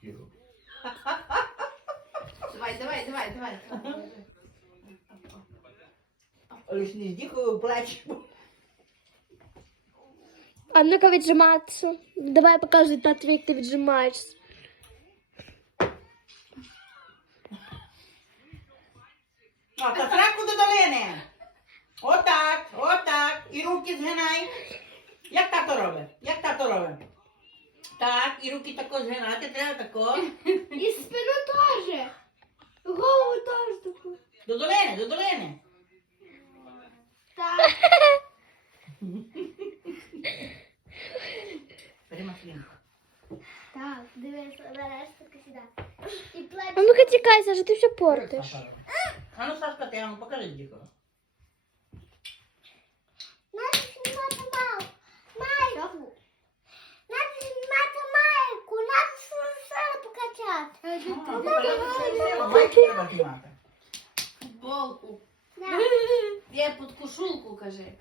кіло. Давай, давай, давай, давай. Але не здіхаю, плач. А ну-ка віджиматися. Давай покажи тату, як ти віджимаєшся. А, та траку до долини. Отак, отак. І руки згинай. Як тато робить? Як тато робить? Так, і руки тако згинати, треба тако. І спину теж. Голову теж таку. До долини, до долини. Так. Бери маслинку. Так, дивись, береш таки сюди. І плечі. А ну-ка тікайся, що ти все портиш. А ну, Сашка, ти ну покажи діко. Футболку. Я під кошулку, кажи.